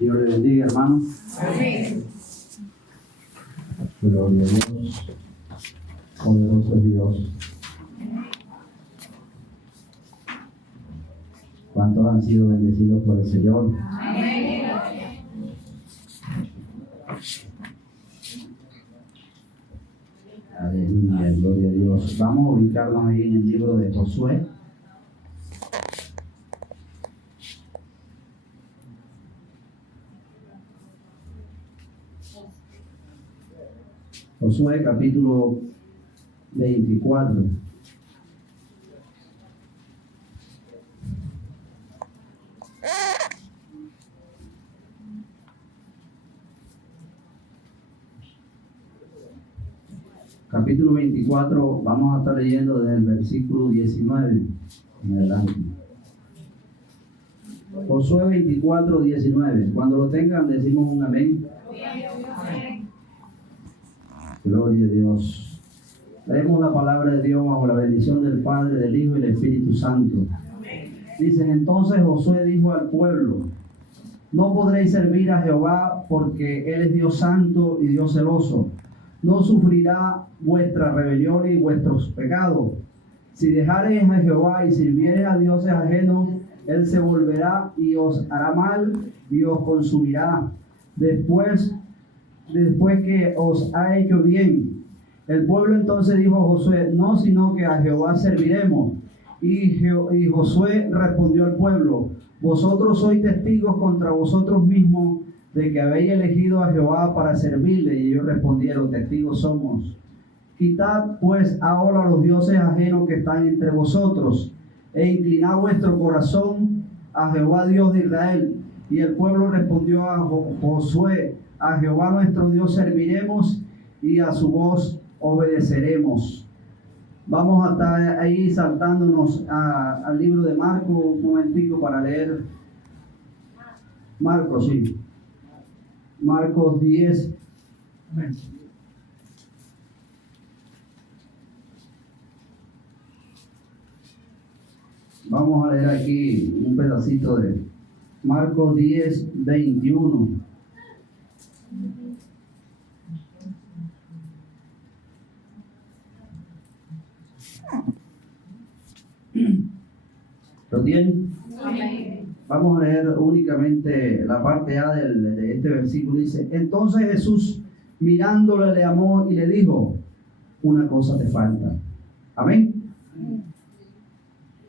Dios le bendiga, hermano. Amén. Gloria a Dios. Poderoso es Dios. ¿Cuántos han sido bendecidos por el Señor? Amén. Aleluya, gloria a Dios. Vamos a ubicarnos ahí en el libro de Josué. Josué capítulo 24. Capítulo 24, vamos a estar leyendo desde el versículo 19 en adelante. Josué 24, 19. Cuando lo tengan, decimos un amén. Gloria a Dios. Leemos la palabra de Dios bajo la bendición del Padre, del Hijo y del Espíritu Santo. Dice: entonces Josué dijo al pueblo: no podréis servir a Jehová, porque Él es Dios santo y Dios celoso. No sufrirá vuestra rebelión y vuestros pecados. Si dejareis a Jehová y sirviereis a dioses ajenos, Él se volverá y os hará mal y os consumirá después que os ha hecho bien. El pueblo entonces dijo a Josué: no, sino que a Jehová serviremos. Y Josué respondió al pueblo: vosotros sois testigos contra vosotros mismos de que habéis elegido a Jehová para servirle. Y ellos respondieron: testigos somos. Quitad pues ahora los dioses ajenos que están entre vosotros, e inclinad vuestro corazón a Jehová Dios de Israel. Y el pueblo respondió a Josué: a Jehová nuestro Dios serviremos y a su voz obedeceremos. Vamos a estar ahí saltándonos al libro de Marcos un momentico para leer Marcos, sí. Marcos 10. Vamos a leer aquí un pedacito de Marcos 10, 21. ¿Lo tienen? Vamos a leer únicamente la parte A de este versículo. Dice: entonces Jesús, mirándole, le amó y le dijo: una cosa te falta. Amén.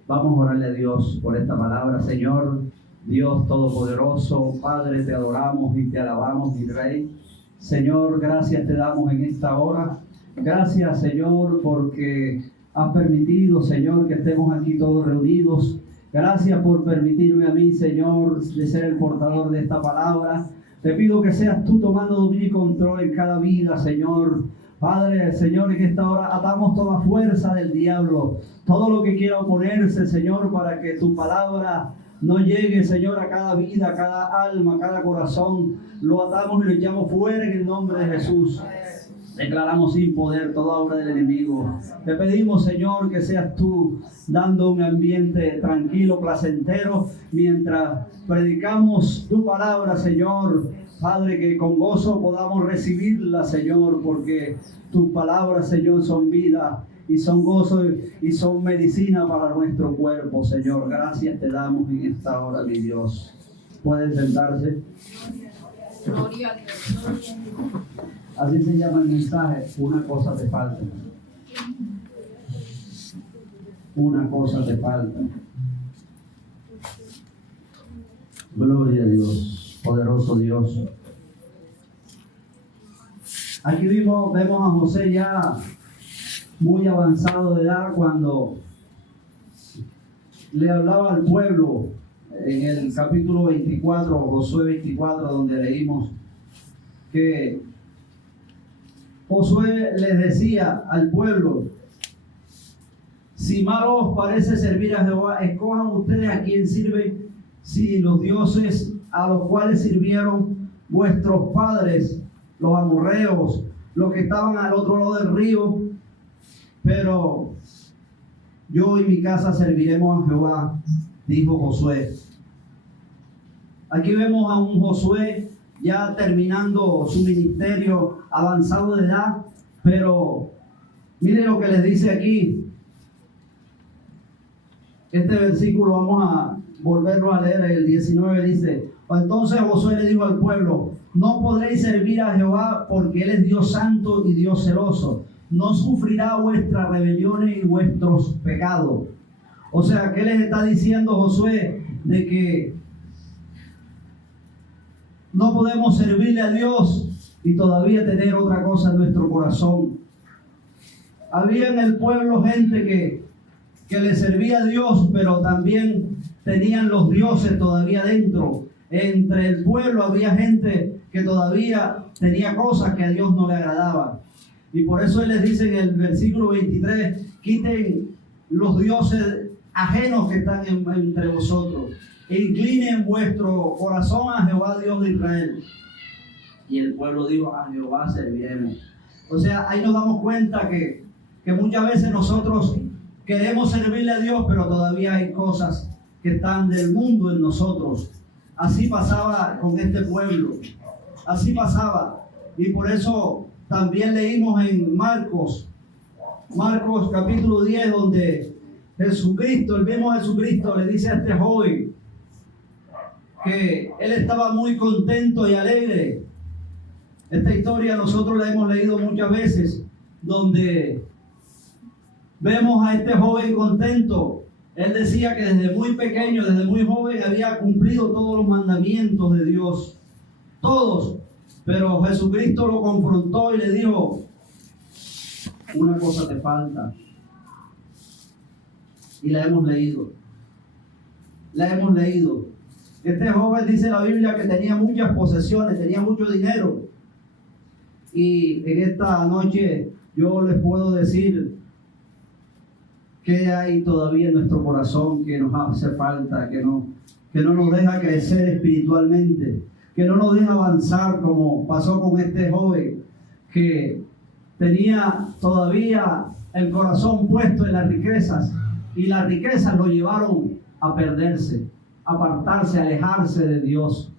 Vamos a orarle a Dios por esta palabra. Señor Dios Todopoderoso, Padre, te adoramos y te alabamos, mi Rey. Señor, gracias te damos en esta hora. Gracias, Señor, porque has permitido, Señor, que estemos aquí todos reunidos. Gracias por permitirme a mí, Señor, de ser el portador de esta palabra. Te pido que seas tú tomando dominio y control en cada vida, Señor. Padre, Señor, en esta hora atamos toda fuerza del diablo, todo lo que quiera oponerse, Señor, para que tu palabra no llegue, Señor, a cada vida, a cada alma, a cada corazón. Lo atamos y lo echamos fuera en el nombre de Jesús. Declaramos sin poder toda obra del enemigo. Te pedimos, Señor, que seas tú dando un ambiente tranquilo, placentero, mientras predicamos tu palabra, Señor. Padre, que con gozo podamos recibirla, Señor, porque tus palabras, Señor, son vida y son gozo y son medicina para nuestro cuerpo, Señor. Gracias te damos en esta hora, mi Dios. Pueden sentarse. Gloria a Dios. Así se llama el mensaje: una cosa te falta. Una cosa te falta. Gloria a Dios, poderoso Dios. Aquí vemos a José ya muy avanzado de edad cuando le hablaba al pueblo en el capítulo 24, Josué 24, donde leímos que Josué les decía al pueblo: si mal os parece servir a Jehová, escojan ustedes a quién sirven, si los dioses a los cuales sirvieron vuestros padres, los amorreos, los que estaban al otro lado del río, pero yo y mi casa serviremos a Jehová, dijo Josué. Aquí vemos a un Josué ya terminando su ministerio, avanzado de edad, pero miren lo que les dice aquí. Este versículo vamos a volverlo a leer, el 19 dice: entonces Josué le dijo al pueblo: no podréis servir a Jehová, porque Él es Dios santo y Dios celoso. No sufrirá vuestras rebeliones y vuestros pecados. O sea, ¿qué les está diciendo Josué? De que no podemos servirle a Dios y todavía tener otra cosa en nuestro corazón. Había en el pueblo gente que le servía a Dios, pero también tenían los dioses todavía dentro. Entre el pueblo había gente que todavía tenía cosas que a Dios no le agradaban. Y por eso Él les dice en el versículo 23, quiten los dioses ajenos que están entre vosotros e inclinen vuestro corazón a Jehová Dios de Israel. Y el pueblo dijo: a Jehová serviremos. O sea, ahí nos damos cuenta que muchas veces nosotros queremos servirle a Dios, pero todavía hay cosas que están del mundo en nosotros. Así pasaba con este pueblo. Así pasaba. Y por eso también leímos en Marcos capítulo 10, donde Jesucristo, el mismo Jesucristo, le dice a este joven que él estaba muy contento y alegre. Esta historia nosotros la hemos leído muchas veces, donde vemos a este joven contento. Él decía que desde muy pequeño, desde muy joven, había cumplido todos los mandamientos de Dios. Todos. Pero Jesucristo lo confrontó y le dijo: una cosa te falta. Y la hemos leído. Este joven, dice la Biblia, que tenía muchas posesiones, tenía mucho dinero. Y en esta noche yo les puedo decir que hay todavía en nuestro corazón que nos hace falta, que no nos deja crecer espiritualmente, que no nos deja avanzar, como pasó con este joven que tenía todavía el corazón puesto en las riquezas, y las riquezas lo llevaron a perderse, a apartarse, a alejarse de Dios.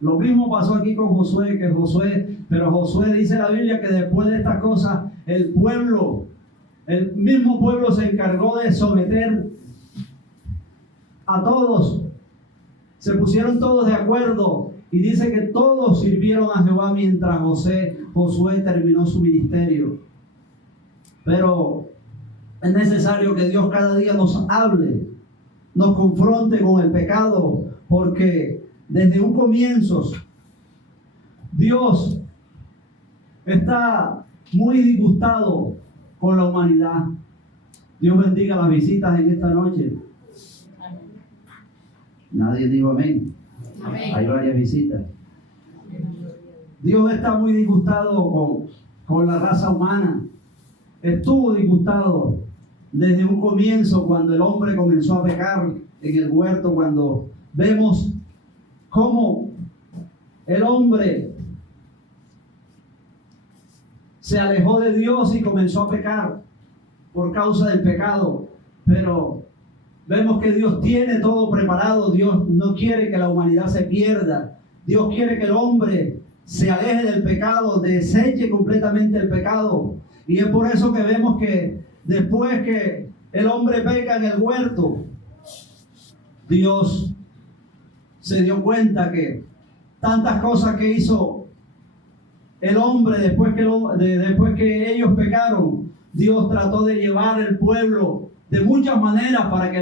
Lo mismo pasó aquí con Josué, pero Josué, dice la Biblia, que después de estas cosas el mismo pueblo se encargó de someter a todos. Se pusieron todos de acuerdo y dice que todos sirvieron a Jehová mientras Josué terminó su ministerio. Pero es necesario que Dios cada día nos hable, nos confronte con el pecado, porque desde un comienzo Dios está muy disgustado con la humanidad. Dios bendiga las visitas en esta noche. Amén. Nadie dijo amén. Amén. Hay varias visitas. Dios está muy disgustado con la raza humana. Estuvo disgustado desde un comienzo, cuando el hombre comenzó a pecar en el huerto, cuando vemos cómo el hombre se alejó de Dios y comenzó a pecar por causa del pecado. Pero vemos que Dios tiene todo preparado. Dios no quiere que la humanidad se pierda. Dios quiere que el hombre se aleje del pecado, deseche completamente el pecado. Y es por eso que vemos que después que el hombre peca en el huerto, Dios se dio cuenta que tantas cosas que hizo el hombre después que ellos pecaron, Dios trató de llevar el pueblo de muchas maneras para que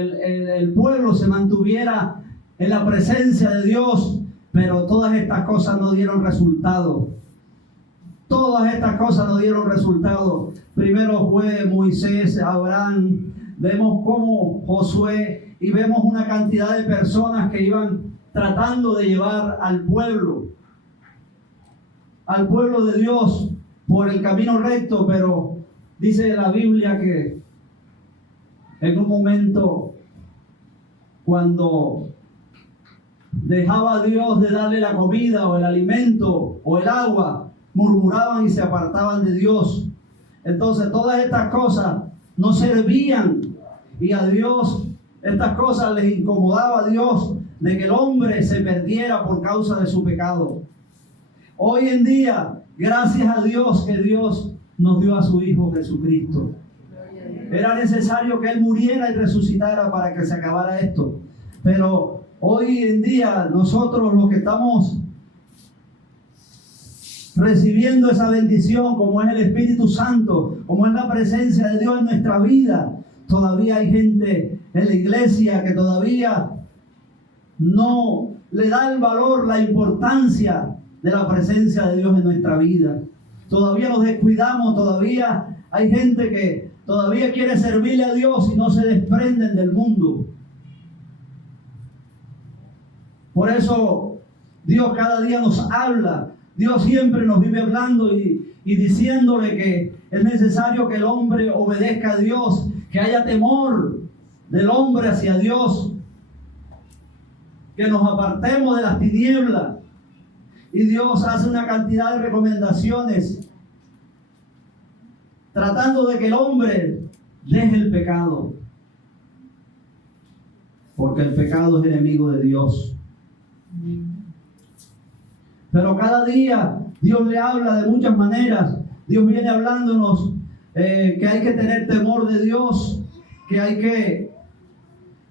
el pueblo se mantuviera en la presencia de Dios, pero todas estas cosas no dieron resultado. Todas estas cosas no dieron resultado. Primero fue Moisés, Abraham, vemos cómo Josué, y vemos una cantidad de personas que iban tratando de llevar al pueblo de Dios por el camino recto, pero dice la Biblia que en un momento, cuando dejaba a Dios de darle la comida o el alimento o el agua, murmuraban y se apartaban de Dios. Entonces todas estas cosas no servían, y a Dios Estas cosas les incomodaba a Dios, de que el hombre se perdiera por causa de su pecado. Hoy en día, gracias a Dios que Dios nos dio a su Hijo Jesucristo. Era necesario que Él muriera y resucitara para que se acabara esto. Pero hoy en día, nosotros los que estamos recibiendo esa bendición, como es el Espíritu Santo, como es la presencia de Dios en nuestra vida, todavía hay gente en la iglesia que todavía no le da el valor, la importancia de la presencia de Dios en nuestra vida. Todavía nos descuidamos, todavía hay gente que todavía quiere servirle a Dios y no se desprenden del mundo. Por eso Dios cada día nos habla. Dios siempre nos vive hablando y diciéndole que es necesario que el hombre obedezca a Dios, que haya temor del hombre hacia Dios, que nos apartemos de las tinieblas. Y Dios hace una cantidad de recomendaciones tratando de que el hombre deje el pecado, porque el pecado es enemigo de Dios. Pero cada día Dios le habla de muchas maneras. Dios viene hablándonos que hay que tener temor de Dios, que hay que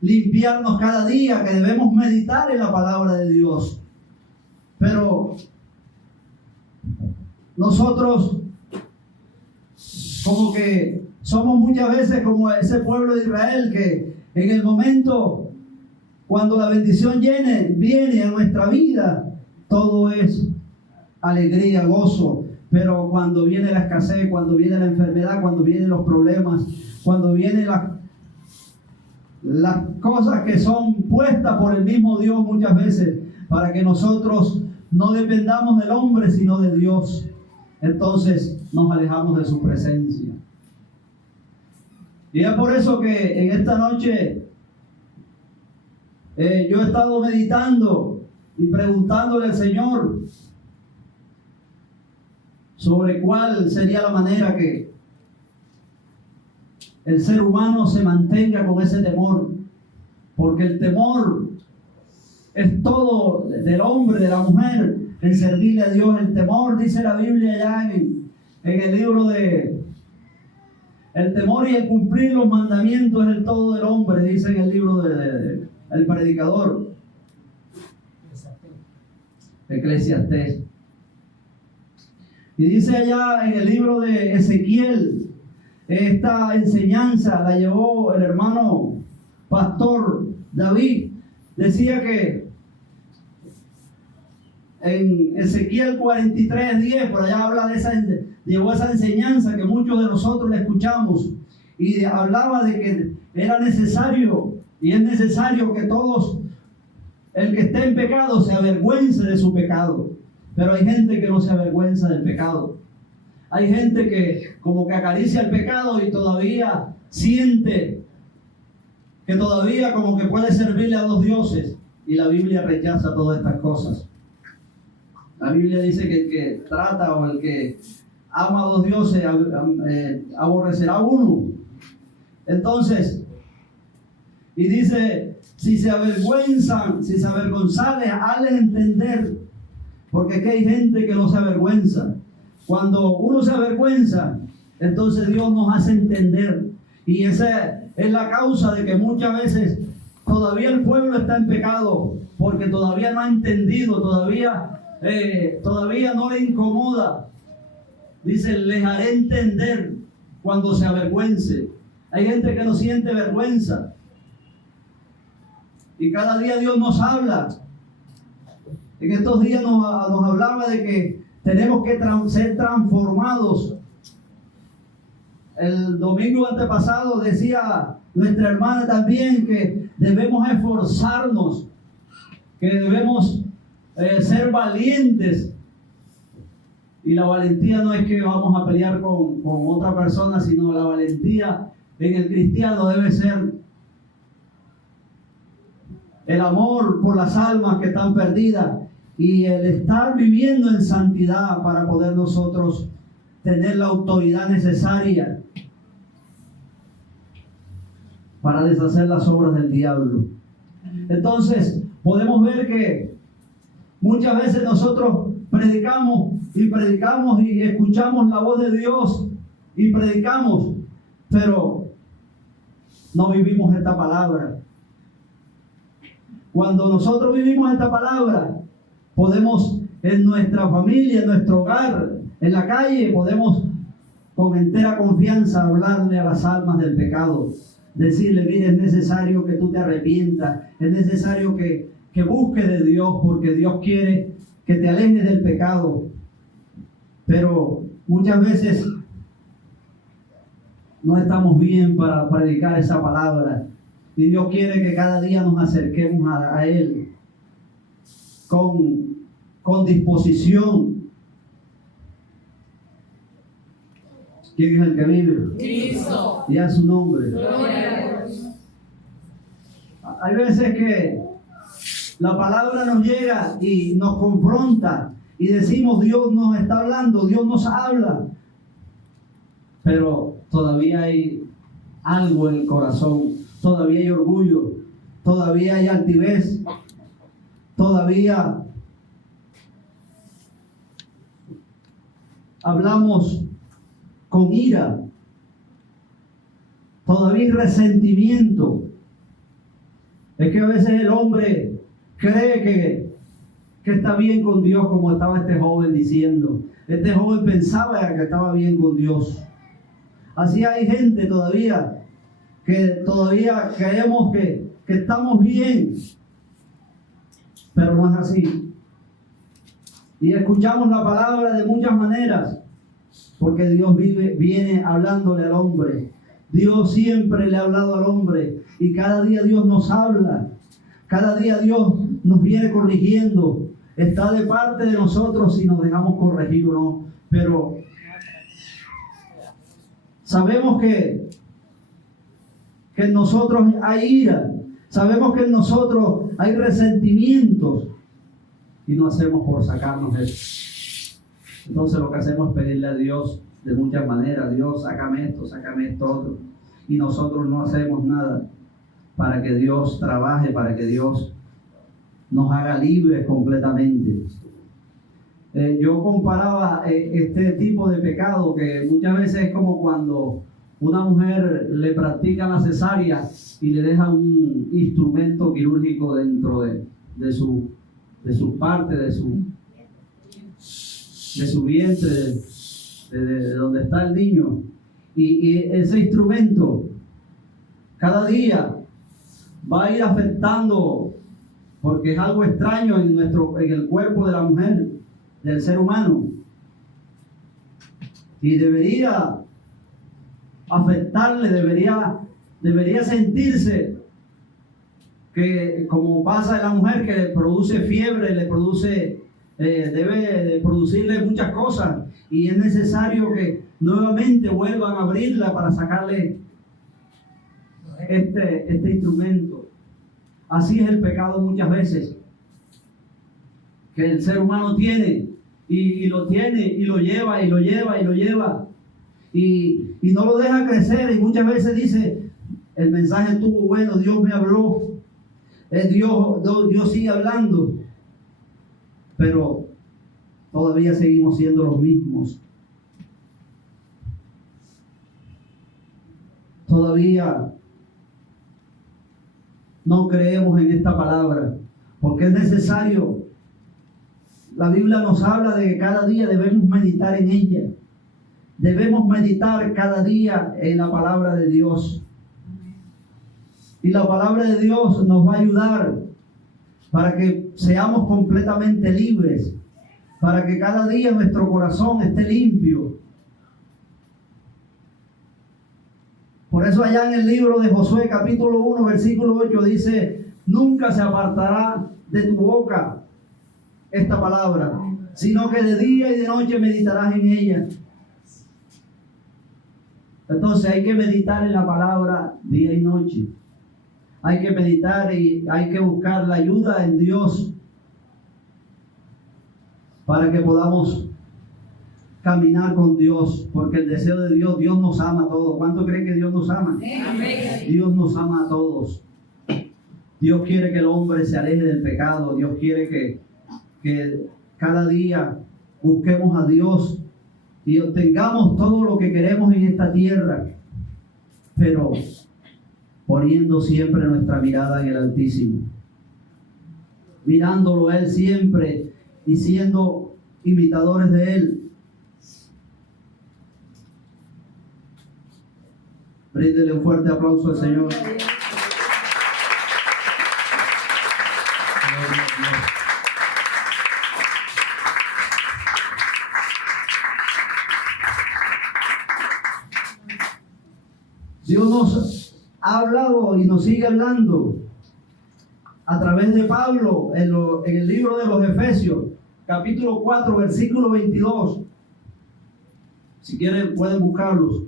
limpiarnos cada día, que debemos meditar en la palabra de Dios. Pero nosotros como que somos muchas veces como ese pueblo de Israel, que en el momento cuando la bendición viene a nuestra vida, todo es alegría, gozo. Pero cuando viene la escasez, cuando viene la enfermedad, cuando vienen los problemas, cuando vienen las cosas que son puestas por el mismo Dios muchas veces, para que nosotros no dependamos del hombre, sino de Dios, entonces nos alejamos de su presencia. Y es por eso que en esta noche yo he estado meditando y preguntándole al Señor sobre cuál sería la manera que el ser humano se mantenga con ese temor, porque el temor es todo del hombre, de la mujer, en servirle a Dios. El temor, dice la Biblia allá en el libro de el temor y el cumplir los mandamientos es el todo del hombre, dice en el libro el predicador, Eclesiastés. Y dice allá en el libro de Ezequiel, esta enseñanza la llevó el hermano pastor David. Decía que en Ezequiel 43:10, por allá habla llevó esa enseñanza que muchos de nosotros la escuchamos, y hablaba de que era necesario y es necesario que todos, el que esté en pecado, se avergüence de su pecado. Pero hay gente que no se avergüenza del pecado. Hay gente que como que acaricia el pecado y todavía siente que todavía como que puede servirle a dos dioses, y la Biblia rechaza todas estas cosas. La Biblia dice que el que trata o el que ama a dos dioses aborrecerá a uno. Entonces, y dice, si se avergonzare, hazle entender, porque aquí hay gente que no se avergüenza. Cuando uno se avergüenza, entonces Dios nos hace entender, y esa es la causa de que muchas veces todavía el pueblo está en pecado, porque todavía no ha entendido, todavía no le incomoda. Dice, les haré entender cuando se avergüence. Hay gente que no siente vergüenza, y cada día Dios nos habla. En estos días nos hablaba de que tenemos que ser transformados. El domingo antepasado decía nuestra hermana también que debemos esforzarnos, que debemos ser valientes. Y la valentía no es que vamos a pelear con otra persona, sino la valentía en el cristiano debe ser el amor por las almas que están perdidas y el estar viviendo en santidad para poder nosotros tener la autoridad necesaria. para deshacer las obras del diablo. Entonces, podemos ver que muchas veces nosotros predicamos y escuchamos la voz de Dios y predicamos, pero no vivimos esta palabra. Cuando nosotros vivimos esta palabra, podemos en nuestra familia, en nuestro hogar, en la calle, podemos con entera confianza hablarle a las almas del pecado. Decirle, mire, es necesario que tú te arrepientas, es necesario que busques de Dios, porque Dios quiere que te alejes del pecado. Pero muchas veces no estamos bien para predicar esa palabra. Y Dios quiere que cada día nos acerquemos a Él con disposición. ¿Quién es el que vive? Cristo. Y a su nombre. Gloria a Dios. Hay veces que la palabra nos llega y nos confronta y decimos, Dios nos está hablando, Dios nos habla, pero todavía hay algo en el corazón, todavía hay orgullo, todavía hay altivez, todavía hablamos con ira, todavía hay resentimiento. Es que a veces el hombre cree que está bien con Dios, como estaba este joven diciendo. Este joven pensaba que estaba bien con Dios. Así hay gente todavía que todavía creemos que estamos bien, pero no es así. Y escuchamos la palabra de muchas maneras, porque Dios viene hablándole al hombre. Dios siempre le ha hablado al hombre y cada día Dios nos habla. Cada día Dios nos viene corrigiendo. Está de parte de nosotros si nos dejamos corregir o no. Pero sabemos que en nosotros hay ira. Sabemos que en nosotros hay resentimientos y no hacemos por sacarnos eso. Entonces lo que hacemos es pedirle a Dios de muchas maneras. Dios, sácame esto otro. Y nosotros no hacemos nada para que Dios trabaje, para que Dios nos haga libres completamente. Yo comparaba este tipo de pecado que muchas veces es como cuando una mujer le practica la cesárea y le deja un instrumento quirúrgico dentro de su parte, de su vientre, de donde está el niño. Y ese instrumento cada día va a ir afectando, porque es algo extraño en el cuerpo de la mujer, del ser humano, y debería afectarle, debería sentirse que, como pasa en la mujer, que le produce fiebre, debe de producirle muchas cosas, y es necesario que nuevamente vuelvan a abrirla para sacarle este instrumento. Así es el pecado muchas veces, que el ser humano tiene y lo tiene y lo lleva y no lo deja crecer, y muchas veces dice, el mensaje estuvo bueno, Dios me habló, Dios sigue hablando, pero todavía seguimos siendo los mismos. Todavía no creemos en esta palabra, porque es necesario. La Biblia nos habla de que cada día debemos meditar en ella. Debemos meditar cada día en la palabra de Dios. Y la palabra de Dios nos va a ayudar para que seamos completamente libres, para que cada día nuestro corazón esté limpio. Por eso allá en el libro de Josué capítulo 1 versículo 8 dice, nunca se apartará de tu boca esta palabra, sino que de día y de noche meditarás en ella. Entonces hay que meditar en la palabra día y noche. Hay que meditar y hay que buscar la ayuda en Dios para que podamos caminar con Dios, porque el deseo de Dios, Dios nos ama a todos. ¿Cuánto creen que Dios nos ama? Amén. Dios nos ama a todos. Dios quiere que el hombre se aleje del pecado. Dios quiere que cada día busquemos a Dios y obtengamos todo lo que queremos en esta tierra, pero poniendo siempre nuestra mirada en el Altísimo, mirándolo a Él siempre y siendo imitadores de Él. Bríndele un fuerte aplauso al Señor. Dios nos ha hablado y nos sigue hablando a través de Pablo en el libro de los Efesios, capítulo 4, versículo 22. Si quieren pueden buscarlos.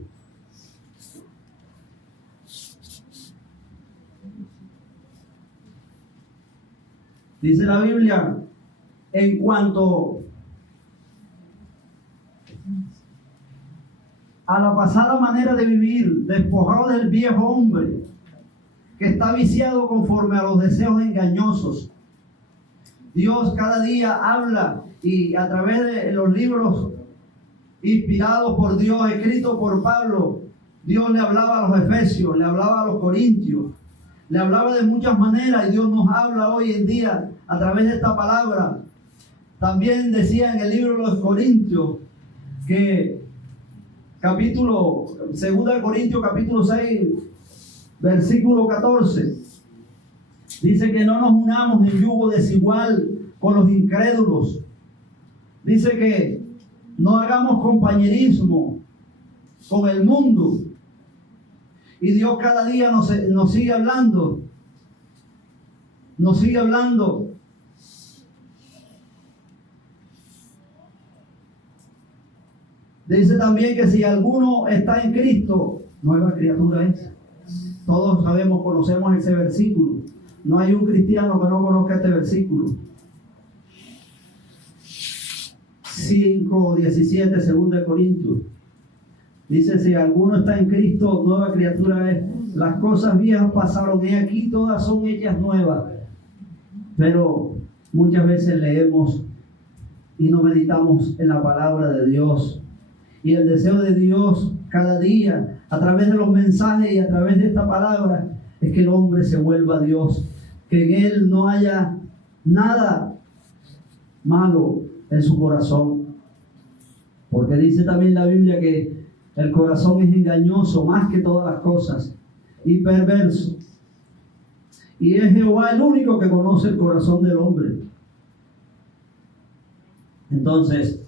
Dice la Biblia, en cuanto a la pasada manera de vivir, despojado del viejo hombre, que está viciado conforme a los deseos engañosos. Dios cada día habla y a través de los libros inspirados por Dios, escritos por Pablo, Dios le hablaba a los efesios, le hablaba a los corintios, le hablaba de muchas maneras y Dios nos habla hoy en día a través de esta palabra. También decía en el libro de los Corintios que capítulo 2 Corintios capítulo 6 versículo 14 dice que no nos unamos en yugo desigual con los incrédulos. Dice que no hagamos compañerismo con el mundo. Y Dios cada día nos sigue hablando. Nos sigue hablando. Dice también que si alguno está en Cristo, nueva criatura es. Todos sabemos, conocemos ese versículo. No hay un cristiano que no conozca este versículo. 5:17, 2 Corintios. Dice, si alguno está en Cristo, nueva criatura es. Las cosas viejas pasaron, y aquí todas son hechas nuevas. Pero muchas veces leemos y no meditamos en la palabra de Dios. Y el deseo de Dios cada día, a través de los mensajes y a través de esta palabra, es que el hombre se vuelva a Dios. Que en él no haya nada malo en su corazón. Porque dice también la Biblia que el corazón es engañoso más que todas las cosas y perverso. Y es Jehová el único que conoce el corazón del hombre. Entonces,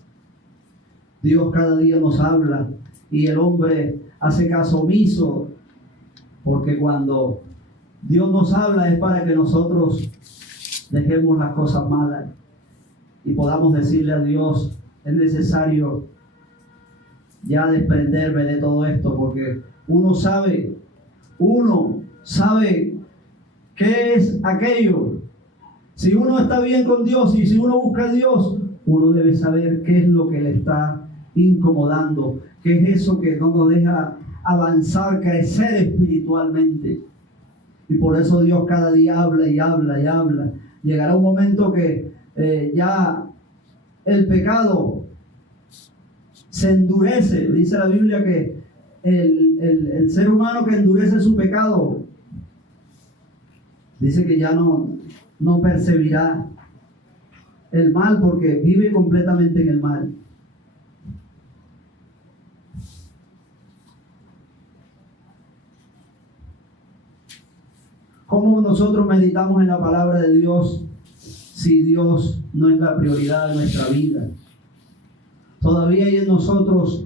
Dios cada día nos habla y el hombre hace caso omiso, porque cuando Dios nos habla es para que nosotros dejemos las cosas malas y podamos decirle a Dios, es necesario ya desprenderme de todo esto, porque uno sabe qué es aquello. Si uno está bien con Dios y si uno busca a Dios, uno debe saber qué es lo que le está incomodando, qué es eso que no nos deja avanzar, crecer espiritualmente. Y por eso Dios cada día habla y habla y habla. Llegará un momento que ya el pecado se endurece. Dice la Biblia que el ser humano que endurece su pecado, dice que ya no percibirá el mal, porque vive completamente en el mal. ¿Cómo nosotros meditamos en la palabra de Dios si Dios no es la prioridad de nuestra vida? Todavía hay en nosotros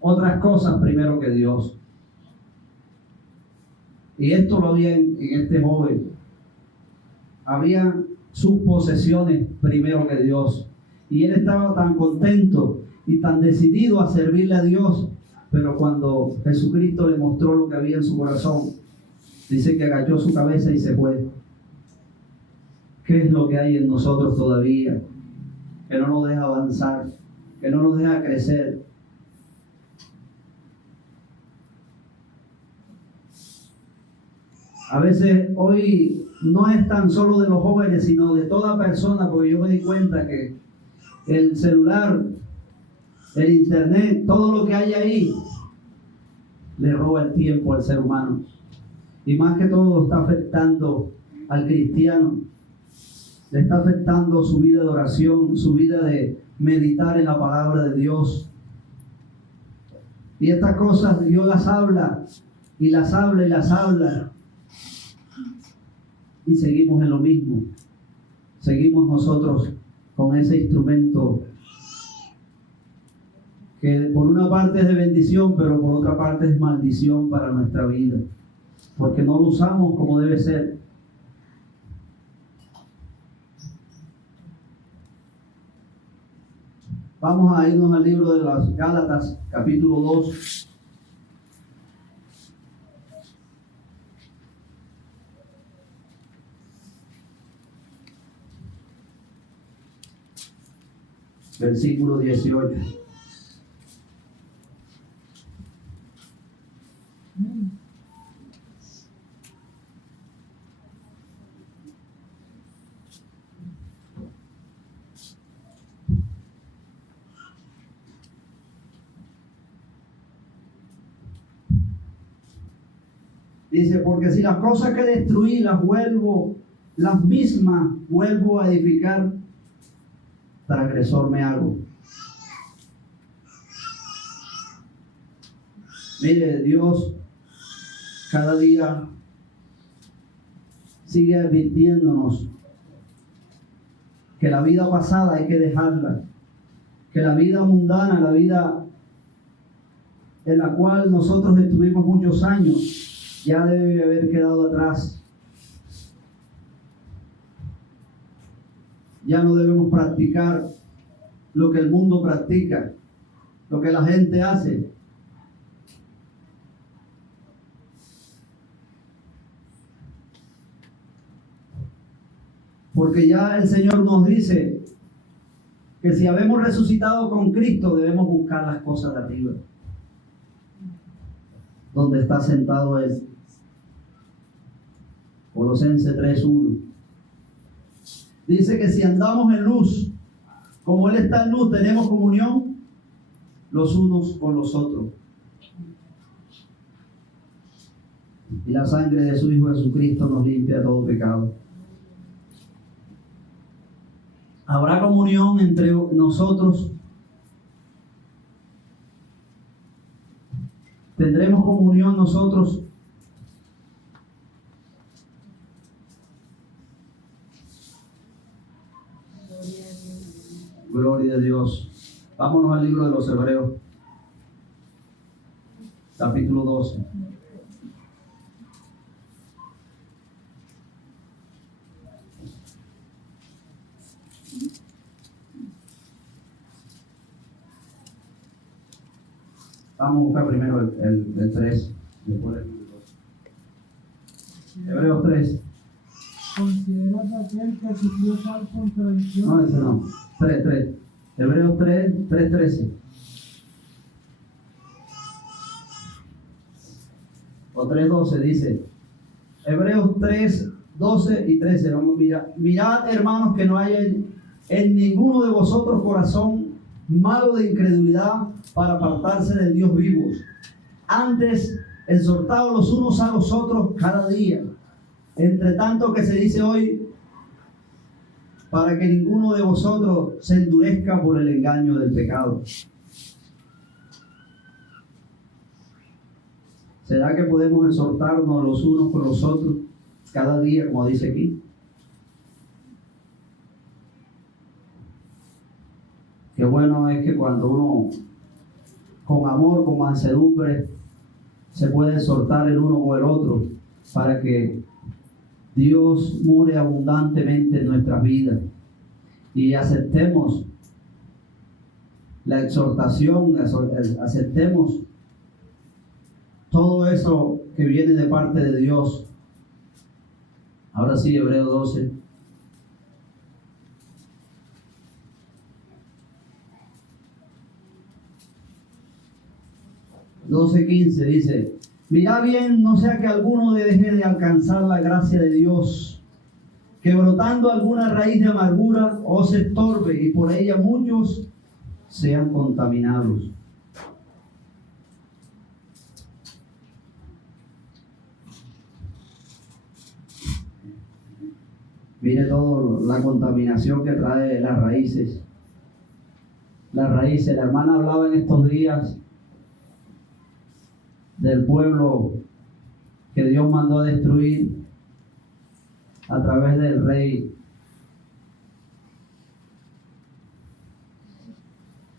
otras cosas primero que Dios. Y esto lo había en este joven. Había sus posesiones primero que Dios. Y él estaba tan contento y tan decidido a servirle a Dios. Pero cuando Jesucristo le mostró lo que había en su corazón, dice que agachó su cabeza y se fue. ¿Qué es lo que hay en nosotros todavía que no nos deja avanzar? que no nos deja crecer. A veces hoy no es tan solo de los jóvenes, sino de toda persona, porque yo me di cuenta que el celular, el internet, todo lo que hay ahí, le roba el tiempo al ser humano. Y más que todo está afectando al cristiano. Le está afectando su vida de oración, su vida de meditar en la palabra de Dios. Y estas cosas Dios las habla, y las habla, y las habla. Y seguimos en lo mismo. Seguimos nosotros con ese instrumento que por una parte es de bendición, pero por otra parte es maldición para nuestra vida, porque no lo usamos como debe ser. Vamos a irnos al libro de las Gálatas, capítulo 2. Versículo 18. Dice, porque si las cosas que destruí las mismas vuelvo a edificar, transgresor me hago. Mire, Dios cada día sigue advirtiéndonos que la vida pasada hay que dejarla, que la vida mundana, la vida en la cual nosotros estuvimos muchos años, ya debe haber quedado atrás. Ya no debemos practicar lo que el mundo practica, lo que la gente hace. Porque ya el Señor nos dice que si habemos resucitado con Cristo, debemos buscar las cosas de arriba, donde está sentado Él. Colosenses 3:1. Dice que si andamos en luz, como Él está en luz, tenemos comunión los unos con los otros. Y la sangre de su Hijo Jesucristo nos limpia de todo pecado. Habrá comunión entre nosotros. Tendremos comunión nosotros. Gloria a Dios. Vámonos al libro de los Hebreos, capítulo 12. Vamos a buscar primero el 3, después el 12. Hebreos 3. ¿Consideras aquel que sufrió tal contradicción? No, ese no. 3. Hebreos 3:13. O 3:12 dice. Hebreos 3:12 y 13. Vamos a mirar. Mirad, hermanos, que no haya en ninguno de vosotros corazón malo de incredulidad para apartarse del Dios vivo. Antes, exhortados los unos a los otros cada día, entre tanto que se dice hoy, para que ninguno de vosotros se endurezca por el engaño del pecado. ¿Será que podemos exhortarnos los unos con los otros cada día, como dice aquí? Qué bueno es que cuando uno, con amor, con mansedumbre, se puede exhortar el uno con el otro para que Dios more abundantemente en nuestras vidas y aceptemos la exhortación, aceptemos todo eso que viene de parte de Dios. Ahora sí, Hebreos 12. 12:15 dice: mirad bien, no sea que alguno deje de alcanzar la gracia de Dios, que brotando alguna raíz de amargura os estorbe y por ella muchos sean contaminados. Mire toda la contaminación que trae las raíces. Las raíces, la hermana hablaba en estos días del pueblo que Dios mandó a destruir a través del rey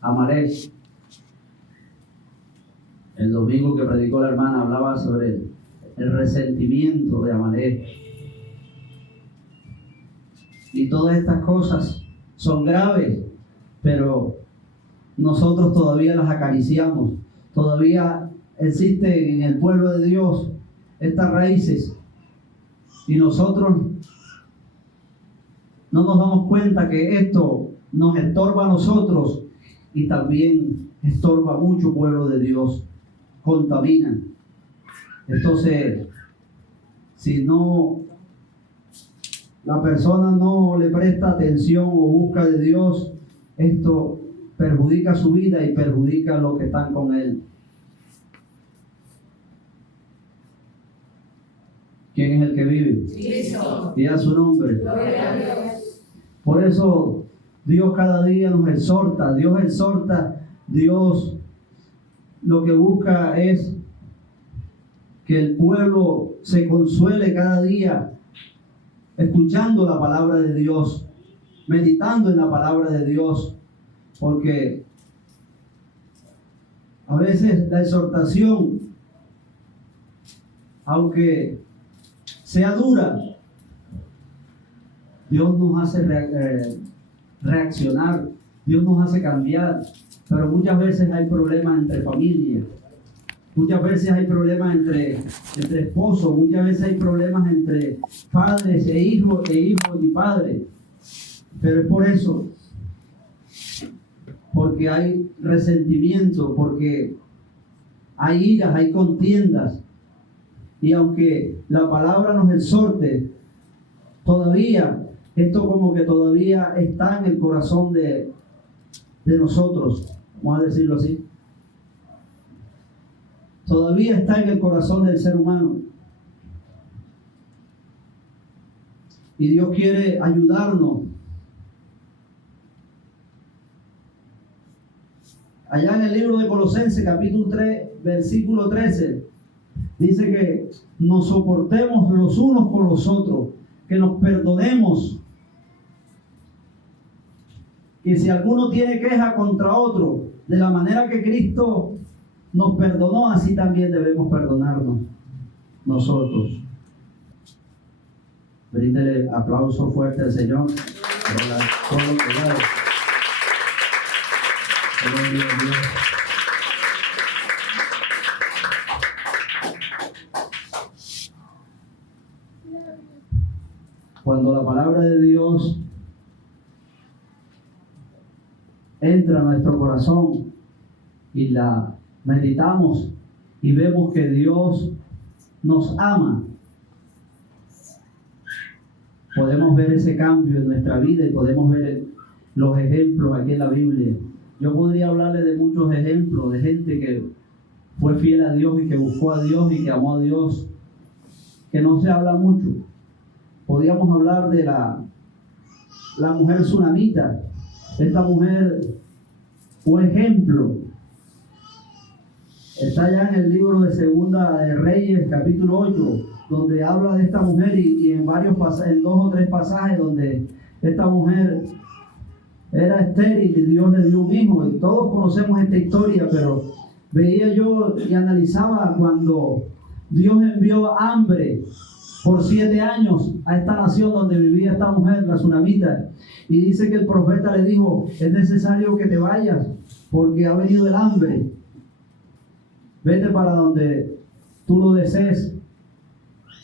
Amalek. El domingo que predicó la hermana hablaba sobre el resentimiento de Amalek. Y todas estas cosas son graves, pero nosotros todavía las acariciamos. Todavía existen en el pueblo de Dios estas raíces. Y nosotros no nos damos cuenta que esto nos estorba a nosotros y también estorba a mucho pueblo de Dios. Contamina. Entonces, si no, la persona no le presta atención o busca de Dios, esto perjudica su vida y perjudica a los que están con él. ¿Quién es el que vive? Cristo. Y a su nombre. Gloria a Dios. Por eso Dios cada día nos exhorta. Dios lo que busca es que el pueblo se consuele cada día escuchando la palabra de Dios, meditando en la palabra de Dios, porque a veces la exhortación, aunque sea dura, Dios nos hace reaccionar, Dios nos hace cambiar, pero muchas veces hay problemas entre familias, muchas veces hay problemas entre esposos, muchas veces hay problemas entre padres e hijos y padres, pero es por eso, porque hay resentimiento, porque hay iras, hay contiendas. Y aunque la palabra nos exhorte, todavía, esto como que todavía está en el corazón de nosotros, vamos a decirlo así. Todavía está en el corazón del ser humano. Y Dios quiere ayudarnos. Allá en el libro de Colosenses, capítulo 3, versículo 13, dice que nos soportemos los unos con los otros, que nos perdonemos, que si alguno tiene queja contra otro, de la manera que Cristo nos perdonó, así también debemos perdonarnos nosotros. Bríndele aplauso fuerte al Señor. Cuando la palabra de Dios entra a nuestro corazón y la meditamos y vemos que Dios nos ama, podemos ver ese cambio en nuestra vida y podemos ver los ejemplos aquí en la Biblia. Yo podría hablarle de muchos ejemplos de gente que fue fiel a Dios y que buscó a Dios y que amó a Dios, que no se habla mucho. Podríamos hablar de la mujer tsunamita. Esta mujer fue ejemplo. Está ya en el libro de Segunda de Reyes, capítulo 8, donde habla de esta mujer y en varios pasajes, en 2 o 3 pasajes donde esta mujer era estéril y Dios le dio un hijo. Y todos conocemos esta historia, pero veía yo y analizaba cuando Dios envió hambre por 7 años a esta nación donde vivía esta mujer, la tsunamita. Y dice que el profeta le dijo: es necesario que te vayas porque ha venido el hambre. Vete para donde tú lo desees.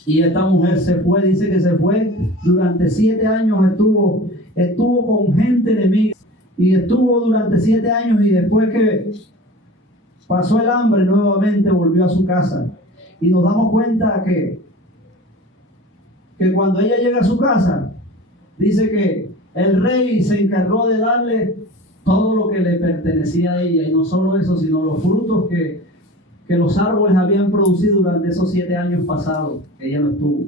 Y esta mujer se fue, dice que se fue. Durante 7 años estuvo con gente enemiga. Y estuvo durante 7 años y después pasó el hambre, nuevamente volvió a su casa. Y nos damos cuenta que cuando ella llega a su casa, dice que el rey se encargó de darle todo lo que le pertenecía a ella. Y no solo eso, sino los frutos que los árboles habían producido durante esos 7 años pasados que ella no estuvo.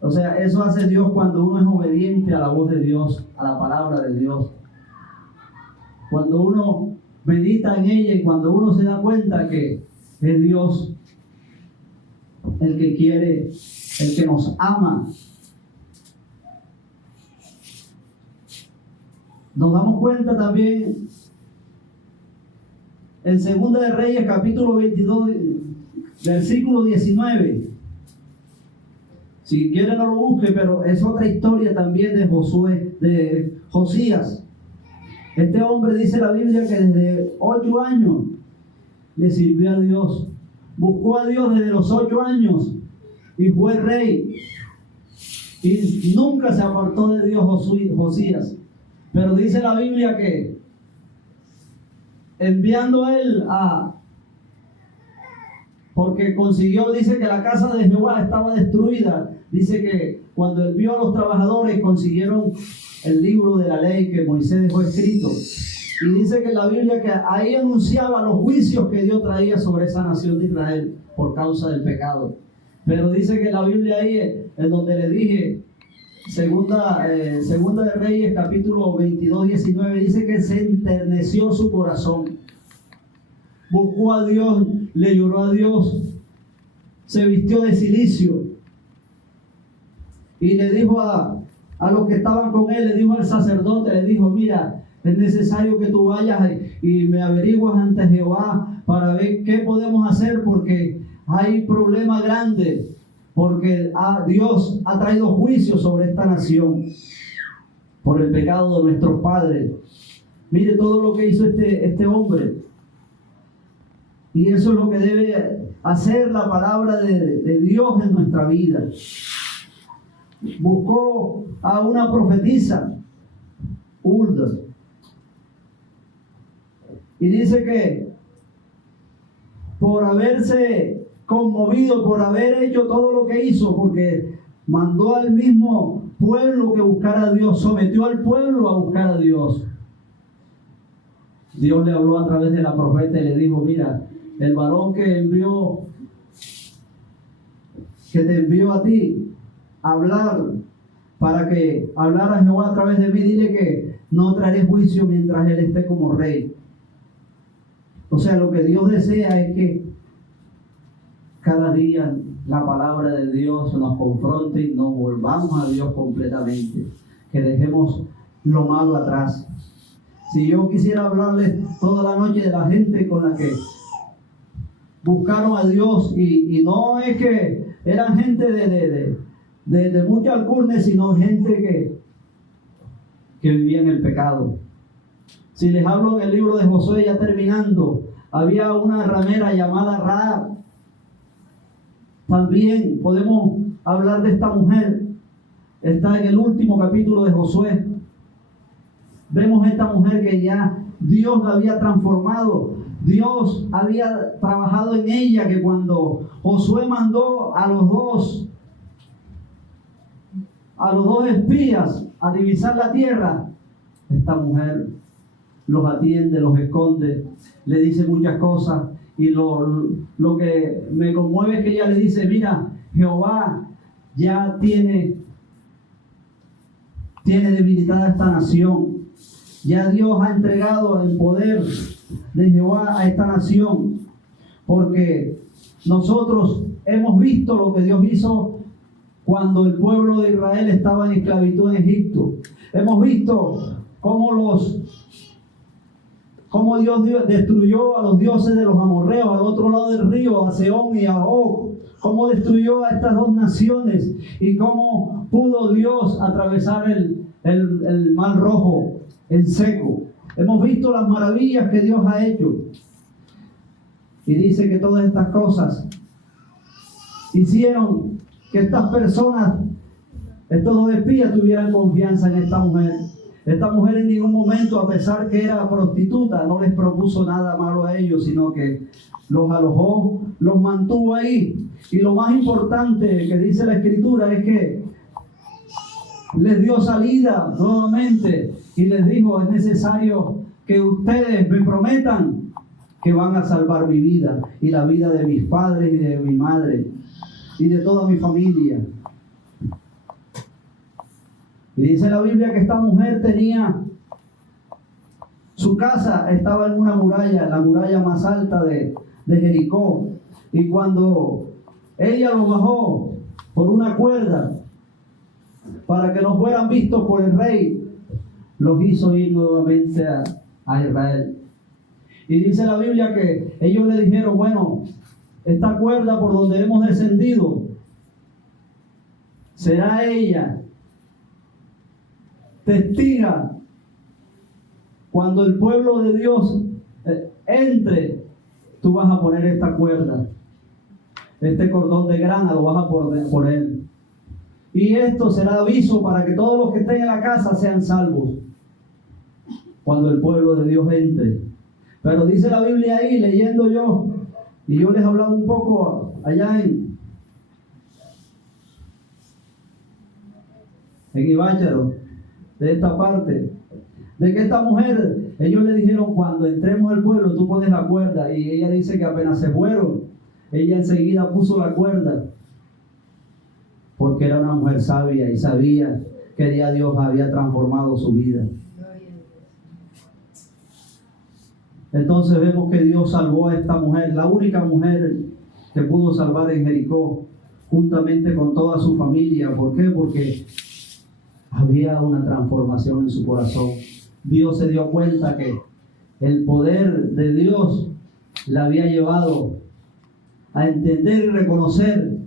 O sea, eso hace Dios cuando uno es obediente a la voz de Dios, a la palabra de Dios. Cuando uno medita en ella y cuando uno se da cuenta que es Dios el que quiere, el que nos ama. Nos damos cuenta también en Segunda de Reyes, capítulo 22, versículo 19. Si quiere no lo busque, pero es otra historia también de Josías. Este hombre, dice la Biblia, que desde 8 años le sirvió a Dios. Buscó a Dios desde los 8 años y fue rey. Y nunca se apartó de Dios Josías. Pero dice la Biblia que enviando él porque consiguió, dice que la casa de Jehová estaba destruida. Dice que cuando él vio a los trabajadores consiguieron el libro de la ley que Moisés dejó escrito. Y dice que la Biblia que ahí anunciaba los juicios que Dios traía sobre esa nación de Israel por causa del pecado. Pero dice que la Biblia ahí es donde le dije, Segunda de Reyes, capítulo 22, 19, dice que se enterneció su corazón. Buscó a Dios, le lloró a Dios, se vistió de cilicio y le dijo a los que estaban con él, le dijo al sacerdote, le dijo: mira, es necesario que tú vayas y me averiguas ante Jehová para ver qué podemos hacer, porque hay problemas grandes, porque Dios ha traído juicio sobre esta nación por el pecado de nuestros padres. Mire todo lo que hizo este hombre. Y eso es lo que debe hacer la palabra de Dios en nuestra vida. Buscó a una profetisa, Hulda, y dice que por haberse conmovido, por haber hecho todo lo que hizo, porque mandó al mismo pueblo que buscara a Dios, sometió al pueblo a buscar a Dios. Dios le habló a través de la profeta y le dijo: mira, el varón que te envió a ti a hablar, para que hablara Jehová a través de mí, dile que no traeré juicio mientras él esté como rey. O sea, lo que Dios desea es que cada día la palabra de Dios nos confronte y nos volvamos a Dios completamente, que dejemos lo malo atrás. Si yo quisiera hablarles toda la noche de la gente con la que buscaron a Dios, y no es que eran gente de mucha alcurnia, sino gente que vivía en el pecado. Si les hablo en el libro de Josué, ya terminando, había una ramera llamada Rahab. También podemos hablar de esta mujer. Está en el último capítulo de Josué. Vemos esta mujer que ya Dios la había transformado. Dios había trabajado en ella, que cuando Josué mandó a los dos espías a divisar la tierra, esta mujer los atiende, los esconde, le dice muchas cosas. Y lo que me conmueve es que ella le dice: mira, Jehová ya tiene debilitada esta nación. Ya Dios ha entregado el poder de Jehová a esta nación, porque nosotros hemos visto lo que Dios hizo cuando el pueblo de Israel estaba en esclavitud en Egipto. Hemos visto cómo Dios destruyó a los dioses de los amorreos al otro lado del río, a Sehón y a Og. Cómo destruyó a estas dos naciones y cómo pudo Dios atravesar el mar rojo en seco. Hemos visto las maravillas que Dios ha hecho. Y dice que todas estas cosas hicieron que estas personas, estos dos espías, tuvieran confianza en esta mujer. Esta mujer en ningún momento, a pesar que era prostituta, no les propuso nada malo a ellos, sino que los alojó, los mantuvo ahí. Y lo más importante que dice la Escritura es que les dio salida nuevamente y les dijo: es necesario que ustedes me prometan que van a salvar mi vida y la vida de mis padres y de mi madre y de toda mi familia. Y dice la Biblia que esta mujer tenía, su casa estaba en una muralla, la muralla más alta de Jericó. Y cuando ella lo bajó por una cuerda para que no fueran vistos por el rey, los hizo ir nuevamente a Israel. Y dice la Biblia que ellos le dijeron: bueno, esta cuerda por donde hemos descendido, será ella testiga cuando el pueblo de Dios entre. Tú vas a poner esta cuerda, este cordón de grana lo vas a poner él. Y esto será aviso para que todos los que estén en la casa sean salvos cuando el pueblo de Dios entre. Pero dice la Biblia ahí, leyendo yo, y yo les hablaba un poco allá en Ibácharo, de esta parte, de que esta mujer, ellos le dijeron: cuando entremos al pueblo tú pones la cuerda. Y ella dice que apenas se fueron, ella enseguida puso la cuerda, porque era una mujer sabia y sabía que ya Dios había transformado su vida. Entonces vemos que Dios salvó a esta mujer, la única mujer que pudo salvar en Jericó, juntamente con toda su familia. ¿Por qué? Porque había una transformación en su corazón. Dios se dio cuenta que el poder de Dios la había llevado a entender y reconocer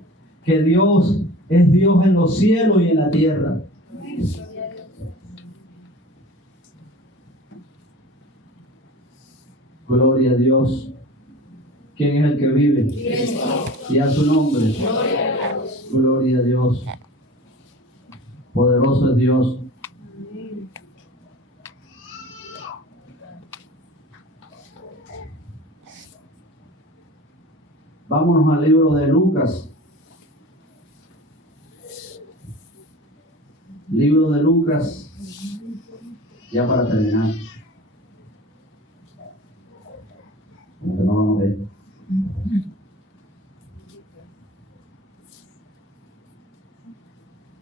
que Dios es Dios en los cielos y en la tierra. Gloria a Dios. ¿Quién es el que vive? Cristo. Y a su nombre. Gloria a Dios. Gloria a Dios. Poderoso es Dios. Vámonos al libro de Lucas. Libro de Lucas, ya para terminar. Como que no vamos a ver.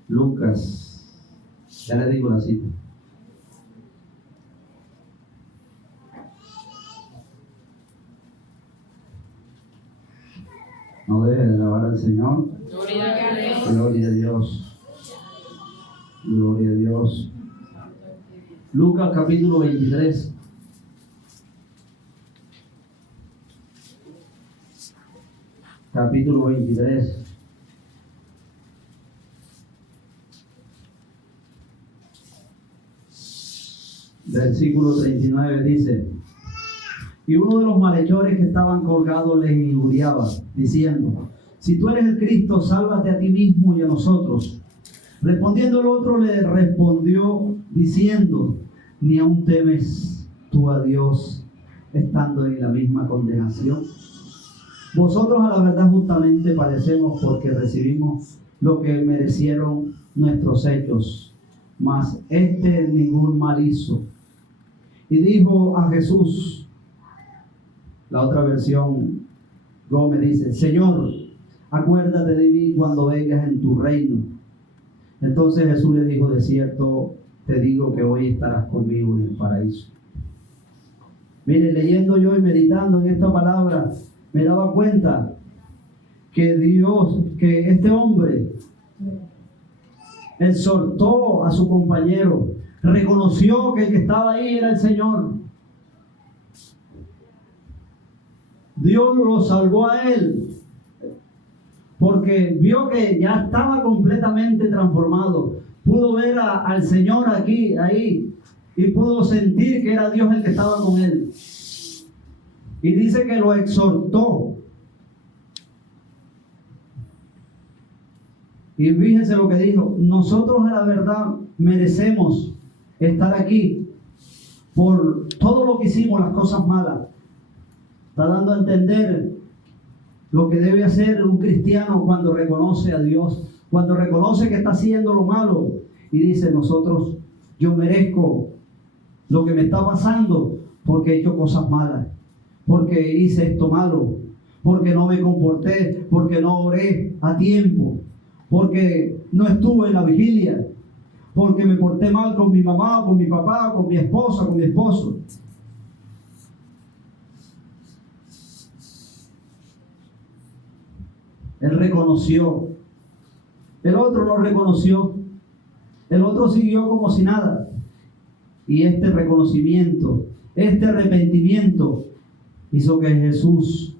Lucas, ya le digo la cita. No deje de alabar al Señor. Gloria a Dios. Gloria a Dios. Gloria a Dios. Lucas capítulo 23. Capítulo 23. Versículo 39 dice: y uno de los malhechores que estaban colgados les injuriaba, diciendo: si tú eres el Cristo, sálvate a ti mismo y a nosotros. Respondiendo el otro le respondió diciendo: ¿ni aún temes tú a Dios, estando en la misma condenación? Vosotros a la verdad justamente padecemos, porque recibimos lo que merecieron nuestros hechos, mas este ningún mal hizo. Y dijo a Jesús, la otra versión Gómez dice: Señor, acuérdate de mí cuando vengas en tu reino. Entonces Jesús le dijo: de cierto te digo que hoy estarás conmigo en el paraíso. Mire, leyendo yo y meditando en esta palabra, me daba cuenta que Dios, que este hombre exhortó a su compañero, reconoció que el que estaba ahí era el Señor. Dios lo salvó a él, porque vio que ya estaba completamente transformado. Pudo ver al Señor ahí, y pudo sentir que era Dios el que estaba con él. Y dice que lo exhortó. Y fíjense lo que dijo: nosotros a la verdad merecemos estar aquí por todo lo que hicimos, las cosas malas. Está dando a entender lo que debe hacer un cristiano cuando reconoce a Dios, cuando reconoce que está haciendo lo malo y dice: yo merezco lo que me está pasando porque he hecho cosas malas, porque hice esto malo, porque no me comporté, porque no oré a tiempo, porque no estuve en la vigilia, porque me porté mal con mi mamá, con mi papá, con mi esposa, con mi esposo. Él reconoció. El otro no reconoció. El otro siguió como si nada. Y este reconocimiento, este arrepentimiento hizo que Jesús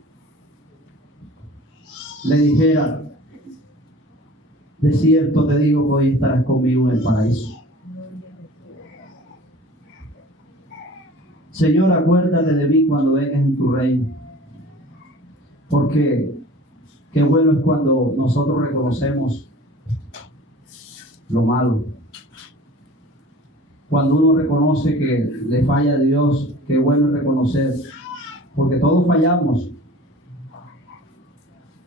le dijera: de cierto te digo que hoy estarás conmigo en el paraíso. Señor, acuérdate de mí cuando vengas en tu reino. Porque qué bueno es cuando nosotros reconocemos lo malo. Cuando uno reconoce que le falla a Dios, qué bueno es reconocer. Porque todos fallamos.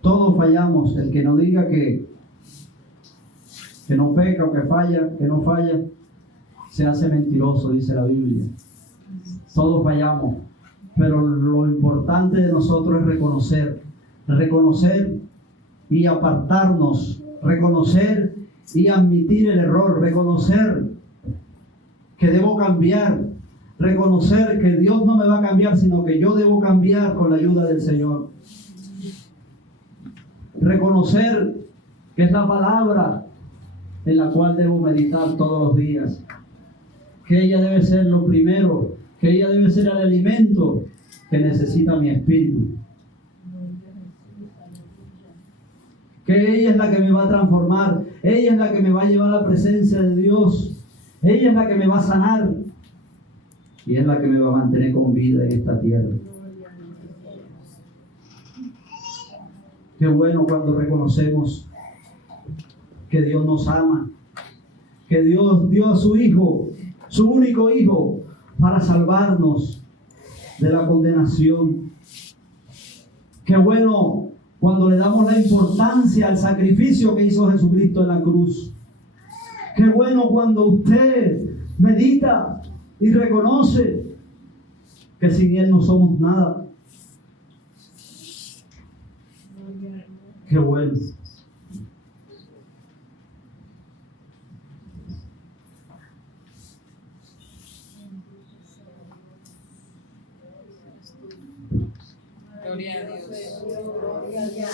Todos fallamos. El que no diga que no peca o que falla, que no falla, se hace mentiroso, dice la Biblia. Todos fallamos. Pero lo importante de nosotros es reconocer y apartarnos, reconocer y admitir el error, reconocer que debo cambiar, reconocer que Dios no me va a cambiar, sino que yo debo cambiar con la ayuda del Señor. Reconocer que es la palabra en la cual debo meditar todos los días, que ella debe ser lo primero, que ella debe ser el alimento que necesita mi espíritu, que ella es la que me va a transformar, ella es la que me va a llevar a la presencia de Dios, ella es la que me va a sanar y es la que me va a mantener con vida en esta tierra. Qué bueno cuando reconocemos que Dios nos ama, que Dios dio a su Hijo, su único Hijo, para salvarnos de la condenación. Qué bueno cuando le damos la importancia al sacrificio que hizo Jesucristo en la cruz. Qué bueno cuando usted medita y reconoce que sin Él no somos nada. Qué bueno. Gloria a Dios.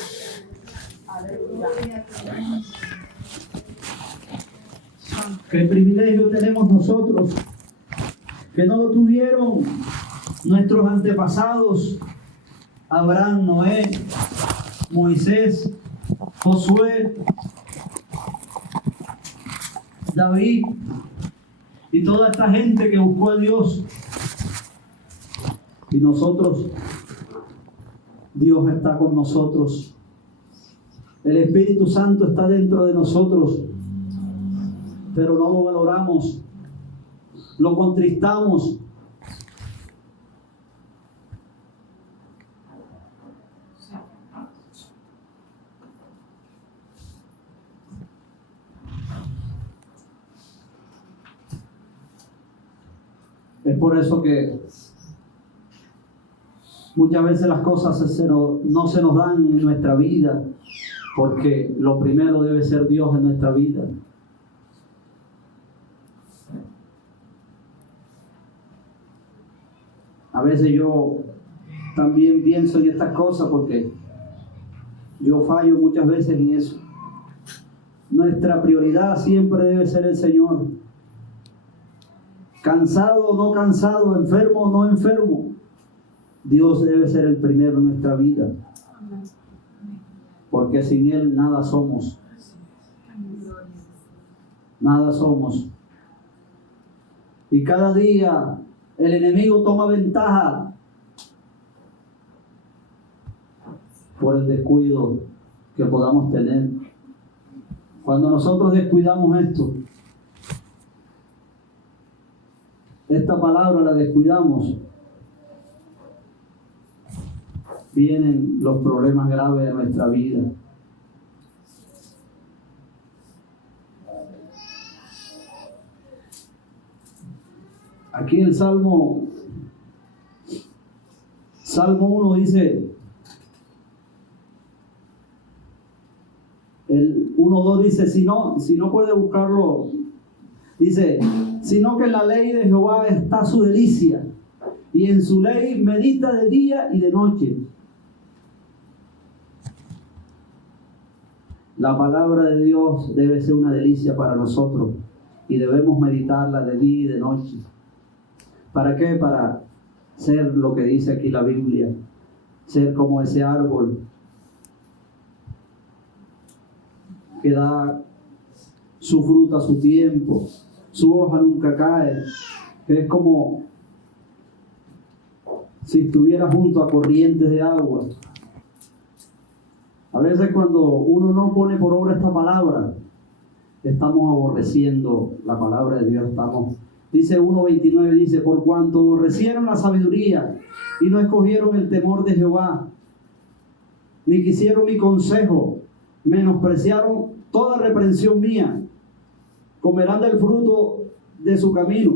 Qué privilegio tenemos nosotros, que no lo tuvieron nuestros antepasados: Abraham, Noé, Moisés, Josué, David y toda esta gente que buscó a Dios. Y nosotros, Dios está con nosotros. El Espíritu Santo está dentro de nosotros, pero no lo valoramos, lo contristamos. Es por eso que muchas veces las cosas no se nos dan en nuestra vida, porque lo primero debe ser Dios en nuestra vida. A veces yo también pienso en estas cosas porque yo fallo muchas veces en eso. Nuestra prioridad siempre debe ser el Señor. Cansado o no cansado, enfermo o no enfermo, Dios debe ser el primero en nuestra vida. Porque sin Él nada somos. Nada somos. Y cada día el enemigo toma ventaja por el descuido que podamos tener. Cuando nosotros descuidamos esto, esta palabra la descuidamos, vienen los problemas graves de nuestra vida. Aquí el Salmo 1 dice, el 1:2 dice, si no puede buscarlo, dice, sino que en la ley de Jehová está su delicia, y en su ley medita de día y de noche. La palabra de Dios debe ser una delicia para nosotros, y debemos meditarla de día y de noche. ¿Para qué? Para ser lo que dice aquí la Biblia, ser como ese árbol que da su fruta a su tiempo, su hoja nunca cae, que es como si estuviera junto a corrientes de agua. A veces cuando uno no pone por obra esta palabra, estamos aborreciendo la palabra de Dios. Dice 1:29, dice, por cuanto aborrecieron la sabiduría y no escogieron el temor de Jehová, ni quisieron mi consejo, menospreciaron toda reprensión mía, comerán del fruto de su camino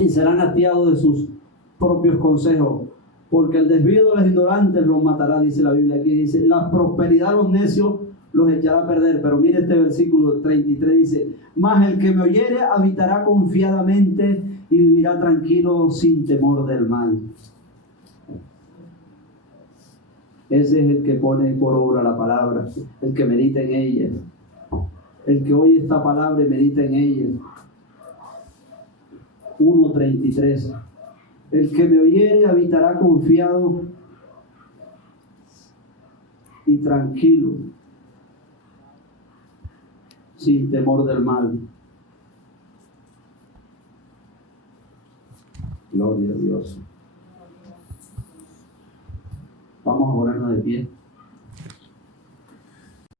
y serán hastiados de sus propios consejos, porque el desvío de los ignorantes los matará, dice la Biblia. Aquí dice, la prosperidad de los necios los echará a perder. Pero mire este versículo 33, dice, mas el que me oyere habitará confiadamente y vivirá tranquilo sin temor del mal. Ese es el que pone por obra la palabra, el que medita en ella, el que oye esta palabra y medita en ella. 1:33, el que me oyere habitará confiado y tranquilo, sin temor del mal. Gloria a Dios. Vamos a ponernos de pie.